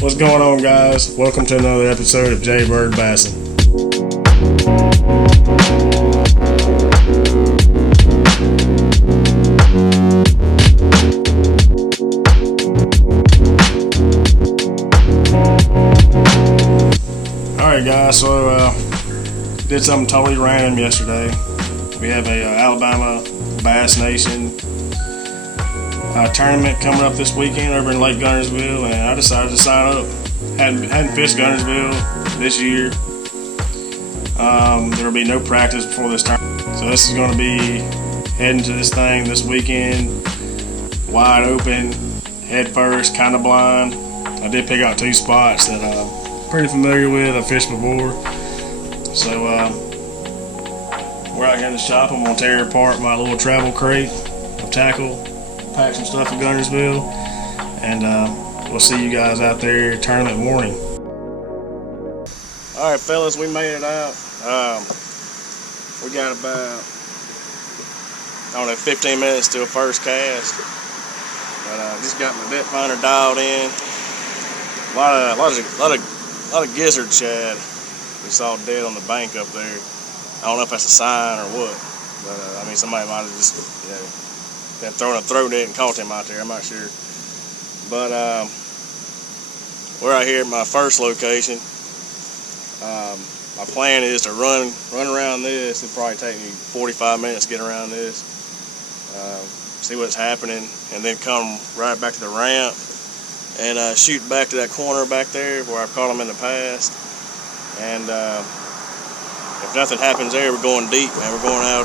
What's going on, guys? Welcome to another episode of Jaybird Bassing. Alright guys, so did something totally random yesterday. We have a Alabama BASS Nation tournament coming up this weekend over in Lake Guntersville, and I decided to sign up. Hadn't fished Guntersville this year. There will be no practice before this tournament, so this is going to be heading to this thing this weekend, wide open, head first, kind of blind. I did pick out 2 spots that I'm pretty familiar with. I fished before, so we're out here in the shop. I'm going to tear apart my little travel crate of tackle, pack some stuff in Guntersville, and we'll see you guys out there tournament morning. All right, fellas, we made it out. We got about, I don't know, 15 minutes till first cast. But just got my depth finder dialed in. A lot of gizzard shad we saw dead on the bank up there. I don't know if that's a sign or what, but I mean, somebody might have just, been throwing a throw net and caught him out there. I'm not sure. But we're out here at my first location. My plan is to run around this. It'll probably take me 45 minutes to get around this, see what's happening, and then come right back to the ramp and shoot back to that corner back there where I've caught them in the past. And if nothing happens there, we're going deep, man. We're going out,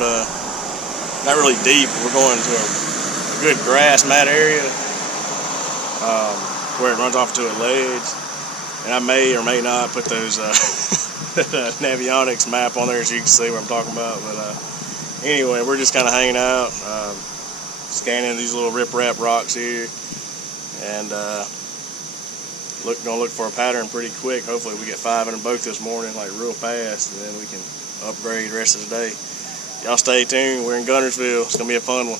not really deep, we're going to a good grass mat area where it runs off to a ledge. And I may or may not put those Onyx map on there so you can see what I'm talking about. But anyway, we're just kind of hanging out, scanning these little rip-rap rocks here, and gonna look for a pattern pretty quick. Hopefully we get 5 in a boat this morning, like real fast, and then we can upgrade the rest of the day. Y'all stay tuned. We're in Guntersville. It's gonna be a fun one.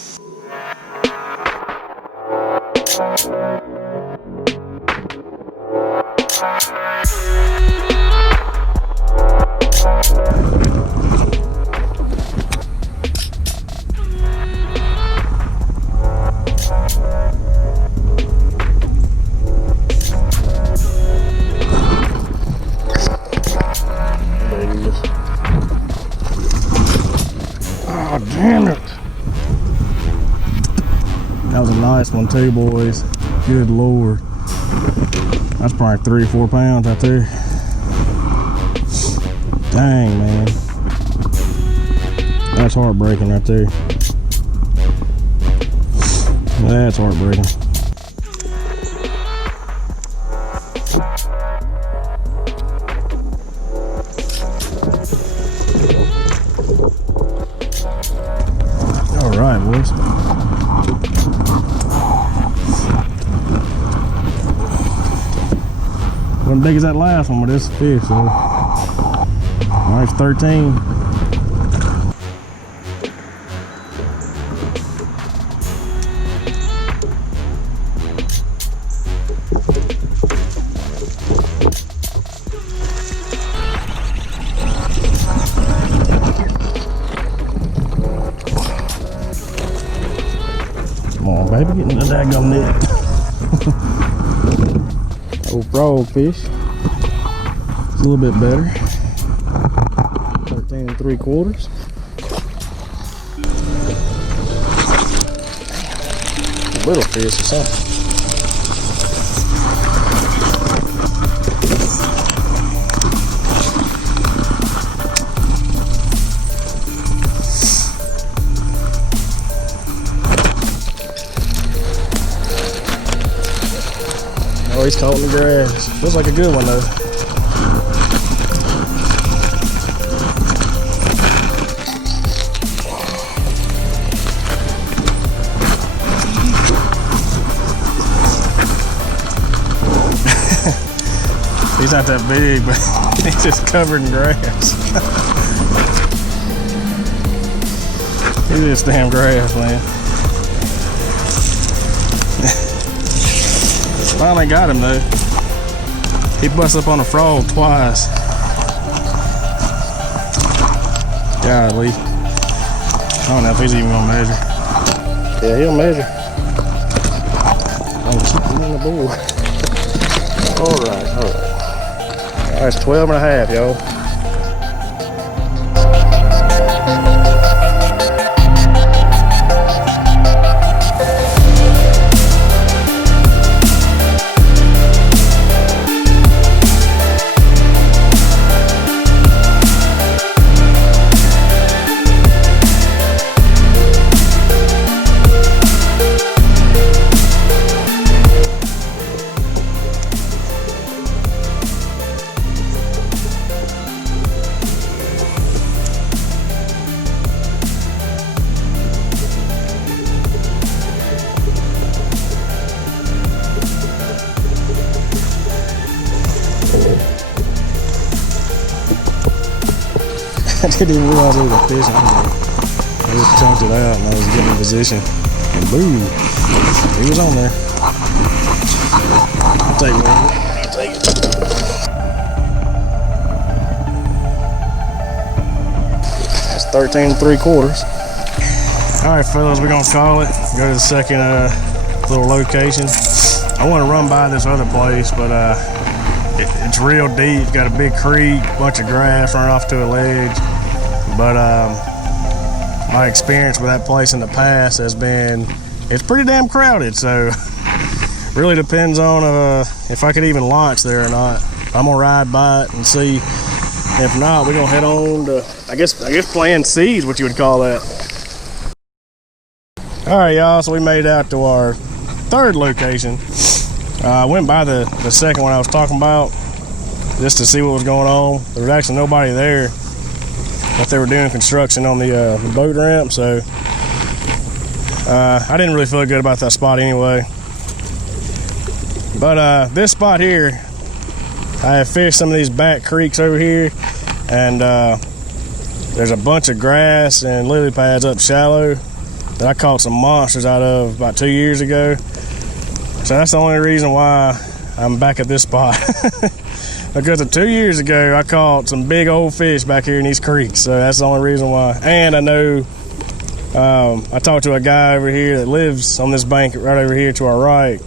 Oh, damn it. That was a nice one too, boys. Good Lord. That's probably 3 or 4 pounds out there. Dang, man. That's heartbreaking right there. That's heartbreaking. All right, boys. Wasn't big as that last one with this fish, so. All right, it's 13. Come on, baby, get in the daggum net. Old frog fish. It's a little bit better. 13 3/4. Little fish or something. Oh, he's caught in the grass. Feels like a good one though. He's not that big, but he's just covered in grass. He's just damn grass, man. Finally got him though. He busts up on a frog twice. Golly. I don't know if he's even gonna measure. Yeah, he'll measure. I'll keep him in the bowl. Alright. Alright, it's 12 and a half, y'all. I didn't even realize it was a fish. I just chunked it out and I was getting in position. And boom, he was on there. I'll take it. I'll take it. That's 13 3/4. Alright, fellas, we're gonna call it. Go to the second little location. I want to run by this other place, but it's real deep. Got a big creek, bunch of grass running off to a ledge. But my experience with that place in the past has been, it's pretty damn crowded. So really depends on if I could even launch there or not. I'm gonna ride by it and see. If not, we're gonna head on to, I guess plan C is what you would call that. All right, y'all. So we made it out to our third location. I went by the second one I was talking about just to see what was going on. There was actually nobody there, but they were doing construction on the boat ramp, so I didn't really feel good about that spot anyway. But this spot here, I have fished some of these back creeks over here, and there's a bunch of grass and lily pads up shallow that I caught some monsters out of about 2 years ago. So that's the only reason why I'm back at this spot. Because of 2 years ago, I caught some big old fish back here in these creeks. So that's the only reason why. And I know, I talked to a guy over here that lives on this bank right over here to our right.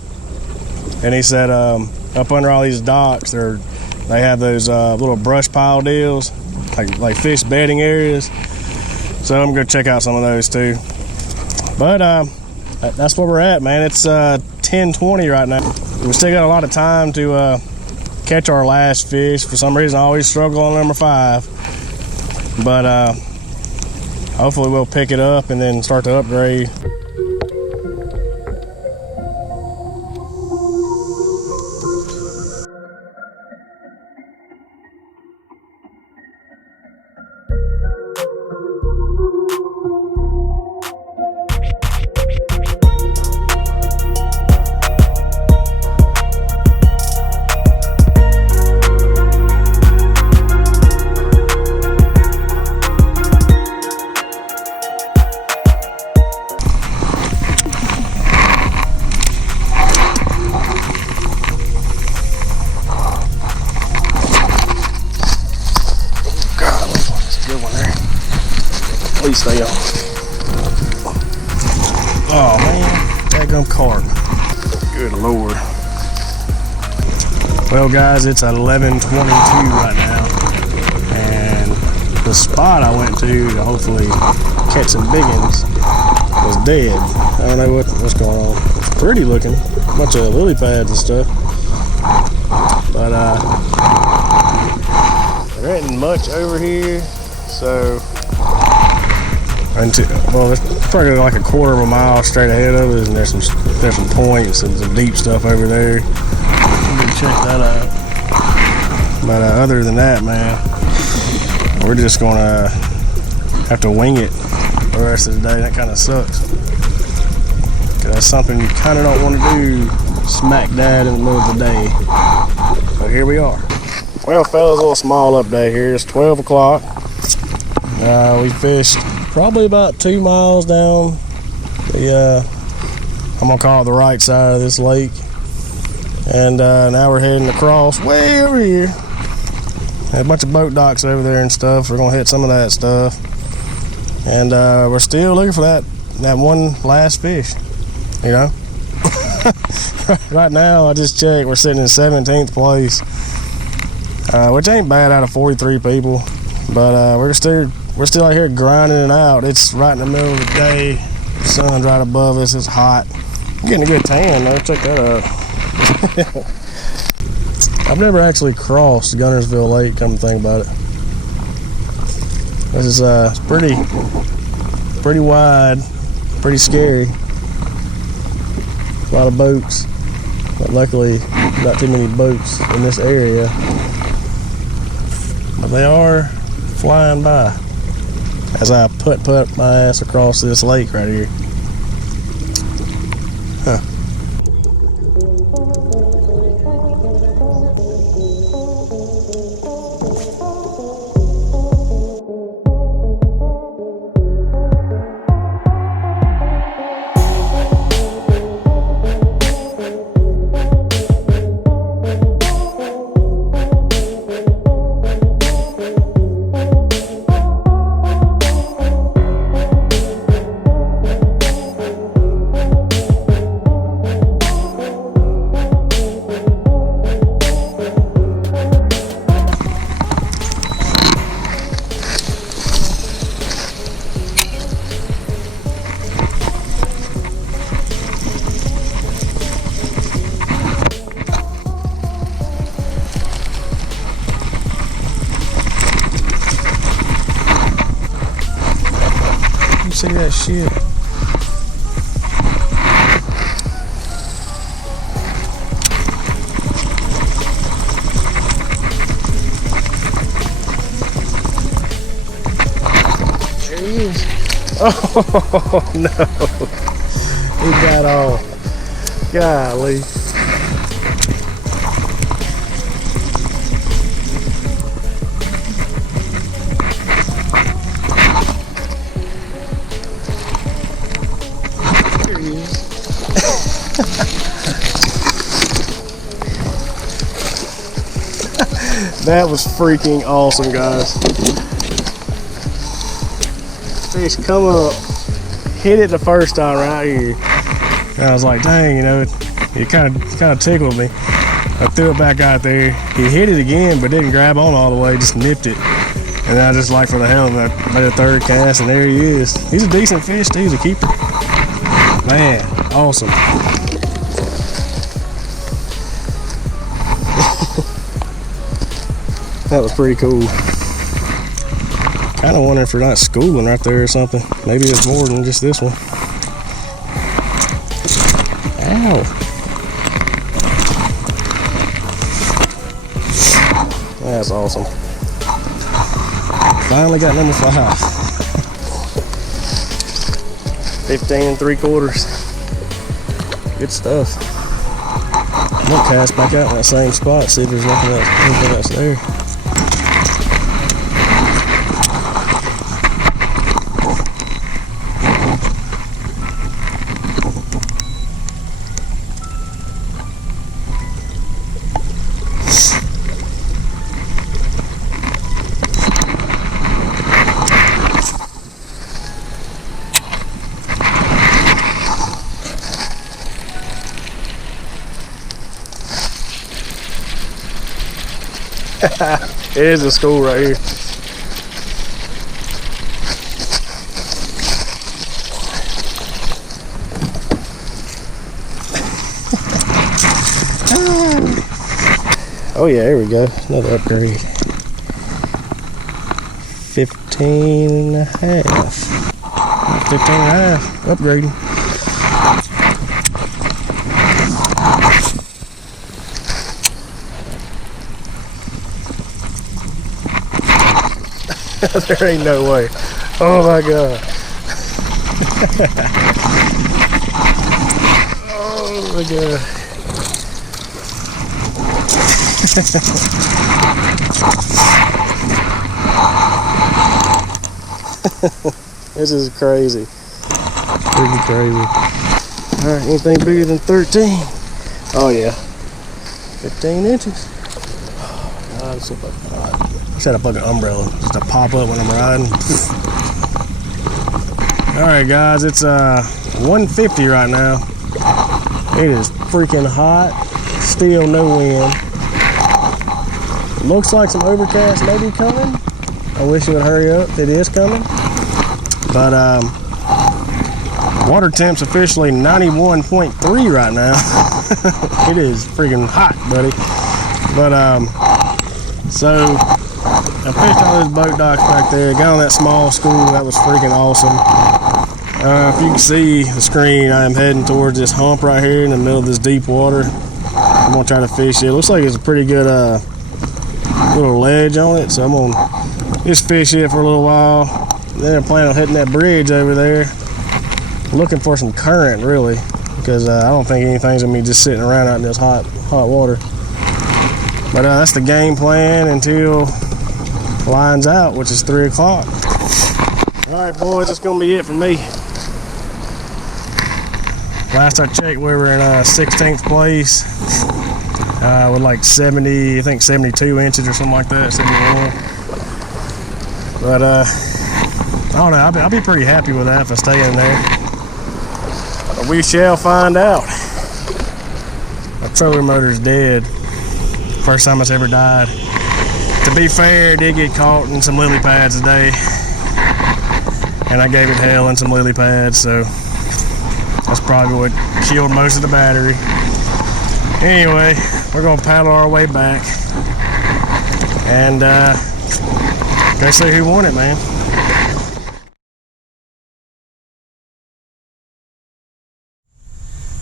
And he said, up under all these docks, they have those little brush pile deals, like fish bedding areas. So I'm gonna check out some of those too. But that's where we're at, man. It's 10:20 right now. We still got a lot of time to catch our last fish. For some reason, I always struggle on number 5. But hopefully we'll pick it up and then start to upgrade. Please stay on. Oh man, daggum carp. Good Lord. Well guys, it's 11:22 right now, and the spot I went to hopefully catch some big ones was dead. I don't know what's going on. It's pretty looking, bunch of lily pads and stuff, but there ain't much over here, so well, there's probably like a quarter of a mile straight ahead of us, and there's some points and some deep stuff over there. We'll check that out. But other than that, man, we're just gonna have to wing it the rest of the day. That kind of sucks, because that's something you kind of don't want to do smack dab in the middle of the day. But here we are. Well, fellas, a little small update here. It's 12 o'clock. We fished probably about 2 miles down the I'm gonna call it the right side of this lake, And now we're heading across way over here. A bunch of boat docks over there and stuff. We're gonna hit some of that stuff. And we're still looking for that one last fish, you know. Right now, I just checked, we're sitting in 17th place, which ain't bad out of 43 people. But we're still out here grinding it out. It's right in the middle of the day. The sun's right above us. It's hot. I'm getting a good tan though. Check that out. I've never actually crossed Guntersville Lake, come to think about it. This is it's pretty wide, pretty scary. A lot of boats, but luckily not too many boats in this area. But they are flying by as I put my ass across this lake right here. Huh. See that shit? There he is. Oh no! He got off. Golly. That was freaking awesome, guys. Fish come up, hit it the first time right here. And I was like, dang, you know, it kind of tickled me. I threw it back out there. He hit it again, but didn't grab on all the way, just nipped it. And then I just like, for the hell of it, I made a third cast, and there he is. He's a decent fish too, he's a keeper. Man, awesome. That was pretty cool. Kind of wondering if they're not schooling right there or something. Maybe it's more than just this one. Ow. That's awesome. Finally got number 5. 15 3/4. Good stuff. I'm gonna cast back out in that same spot, see if there's anything else there. It is a school right here. Oh yeah, there we go. Another upgrade. 15 and a half. 15 and a half. Upgrading. There ain't no way. Oh my god. Oh my god. This is crazy. Pretty crazy. Alright, anything bigger than 13? Oh yeah. 15 inches. God, it's so fucking hot. I just had a fucking umbrella just to pop up when I'm riding. Alright guys, it's 150 right now. It is freaking hot. Still no wind. Looks like some overcast may be coming. I wish it would hurry up. It is coming. But water temp's officially 91.3 right now. It is freaking hot, buddy. But so I fished all those boat docks back there. Got on that small school. That was freaking awesome. If you can see the screen, I am heading towards this hump right here in the middle of this deep water. I'm gonna try to fish it. Looks like it's a pretty good little ledge on it, so I'm gonna just fish it for a little while. Then I'm planning on hitting that bridge over there, looking for some current really, because I don't think anything's gonna be just sitting around out in this hot water. But that's the game plan until line's out, which is 3 o'clock. All right, boys, that's gonna be it for me. Last I checked, we were in 16th place with like 70, I think 72 inches or something like that, 71. But I don't know, I'll be pretty happy with that if I stay in there. But we shall find out. My trailer motor's dead. First time it's ever died. To be fair, it did get caught in some lily pads today, and I gave it hell in some lily pads, so that's probably what killed most of the battery. Anyway, we're gonna paddle our way back and go see who won it, man.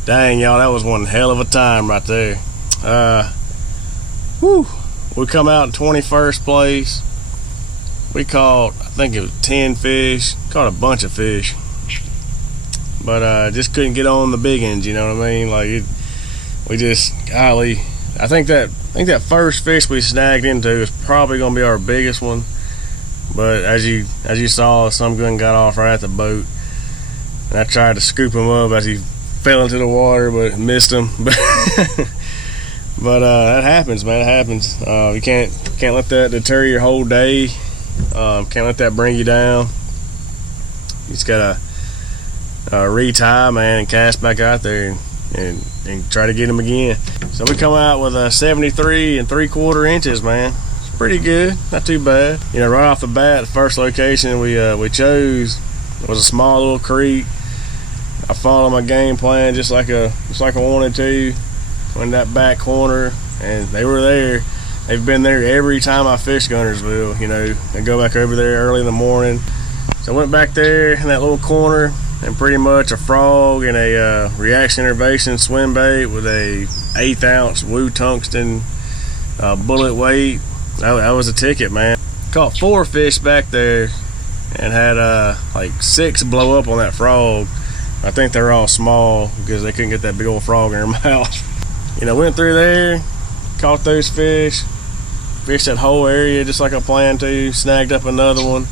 Dang, y'all, that was one hell of a time right there. Whew. We come out in 21st place. We caught, I think it was 10 fish. Caught a bunch of fish, but just couldn't get on the big ends. You know what I mean? Like we just, golly, I think that first fish we snagged into is probably gonna be our biggest one. But as you saw, some gun got off right at the boat, and I tried to scoop him up as he fell into the water, but missed him. But that happens, man. It happens. You can't let that deter your whole day. Can't let that bring you down. You just gotta retie, man, and cast back out there and try to get them again. So we come out with 73 3/4 inches, man. It's pretty good, not too bad. You know, right off the bat, the first location we chose was a small little creek. I followed my game plan just like I wanted to. In that back corner, and they were there. They've been there every time I fish Guntersville. You know, I go back over there early in the morning. So I went back there in that little corner, and pretty much a frog and a reaction innervation swim bait with a 1/8 ounce Woo tungsten bullet weight. That was a ticket, man. Caught 4 fish back there, and had like 6 blow up on that frog. I think they're all small because they couldn't get that big old frog in their mouth. You know, went through there, caught those fish, fished that whole area just like I planned to, snagged up another one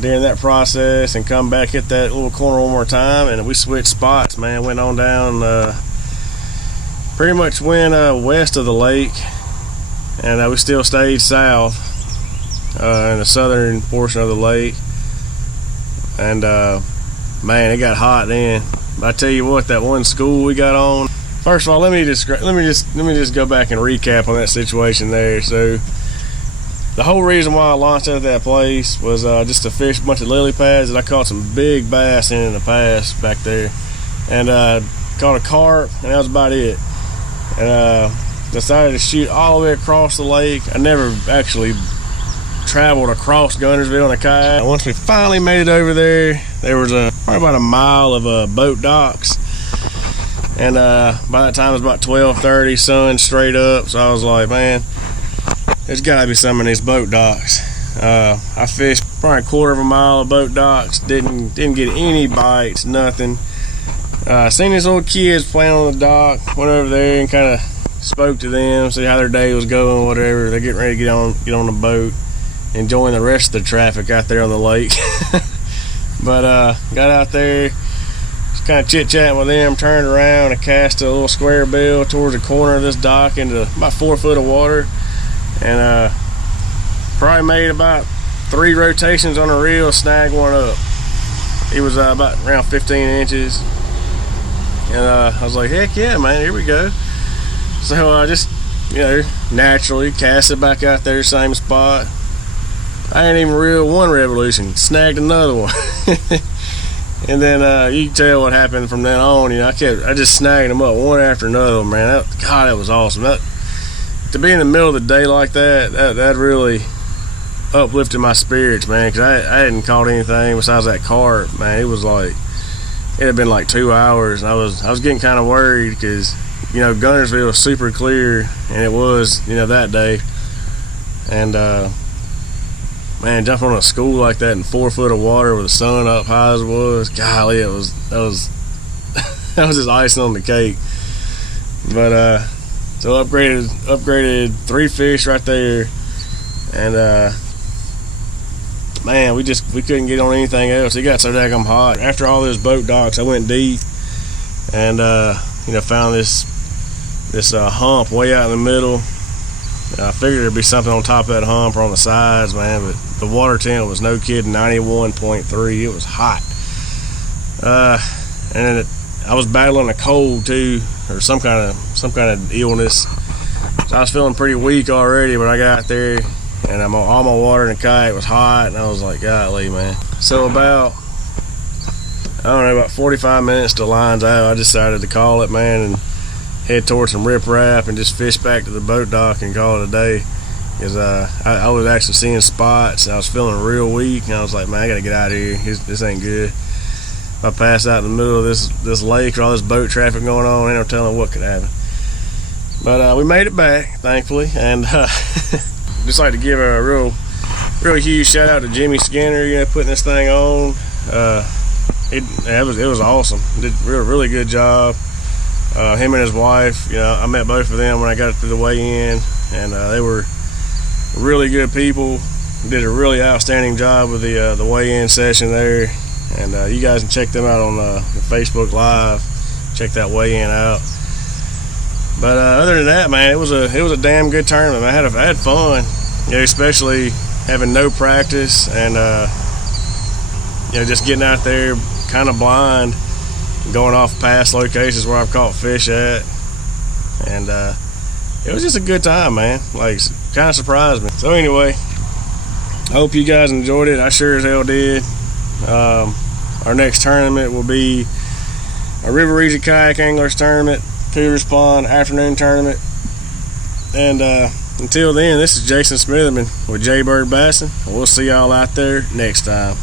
during that process, and come back, hit that little corner one more time, and we switched spots, man. Went on down, pretty much went west of the lake, and we still stayed south in the southern portion of the lake. And man, it got hot then. But I tell you what, that one school we got on. First of all, let me just go back and recap on that situation there. So the whole reason why I launched out of that place was just to fish a bunch of lily pads, and I caught some big bass in the past back there, and caught a carp, and that was about it. And decided to shoot all the way across the lake. I never actually traveled across Guntersville in a kayak. Once we finally made it over there, there was probably about a mile of boat docks. And by that time it was about 12:30, sun straight up. So I was like, man, there's gotta be some in these boat docks. I fished probably 1/4 mile of boat docks, didn't get any bites, nothing. Seen these little kids playing on the dock, went over there and kind of spoke to them, see how their day was going, whatever. They're getting ready to get on the boat, enjoying the rest of the traffic out there on the lake. But got out there, kind of chit-chatting with them, turned around and cast a little square bill towards the corner of this dock into about 4 foot of water, and probably made about 3 rotations on a reel, snagged one up. He was about around 15 inches, and I was like, heck yeah, man, here we go. So I just, naturally cast it back out there, same spot. I ain't even reeled one revolution, snagged another one. And then you can tell what happened from then on. I just snagged them up one after another, man. God, that was awesome. To be in the middle of the day like that really uplifted my spirits, man, because I hadn't caught anything besides that carp, man. It was like, it had been like 2 hours, and I was getting kind of worried because, Guntersville was super clear, and it was, that day. And man, jumping on a school like that in 4 foot of water with the sun up high as it was, golly, that was that was just icing on the cake. But so upgraded 3 fish right there, and man, we couldn't get on anything else. It got so daggum hot. After all those boat docks, I went deep and found this hump way out in the middle. I figured there'd be something on top of that hump or on the sides, man, but the water temp was, no kidding, 91.3. It was hot. And then I was battling a cold too, or some kind of illness. So I was feeling pretty weak already, but I got there and all my water in the kayak was hot, and I was like, golly, man. So about 45 minutes to line's out, I decided to call it, man, and head towards some riprap and just fish back to the boat dock and call it a day. Because I was actually seeing spots, and I was feeling real weak, and I was like, man, I gotta get out of here. This ain't good. If I pass out in the middle of this lake with all this boat traffic going on, ain't no telling what could happen. But we made it back, thankfully, and just like to give a real huge shout out to Jimmy Skinner, putting this thing on. It was awesome. Did really good job. Him and his wife, I met both of them when I got through the weigh-in, and they were really good people. Did a really outstanding job with the weigh-in session there, and you guys can check them out on the Facebook Live. Check that weigh-in out. But other than that, man, it was a damn good tournament. I had fun, especially having no practice and just getting out there kind of blind, going off past locations where I've caught fish at, and it was just a good time, man. Like, kind of surprised me. So anyway, I hope you guys enjoyed it. I sure as hell did. Our next tournament will be a River Region Kayak Anglers Tournament, Cougars Pond afternoon tournament. And until then, this is Jason Smitherman with Jaybird Bassing. We'll see y'all out there next time.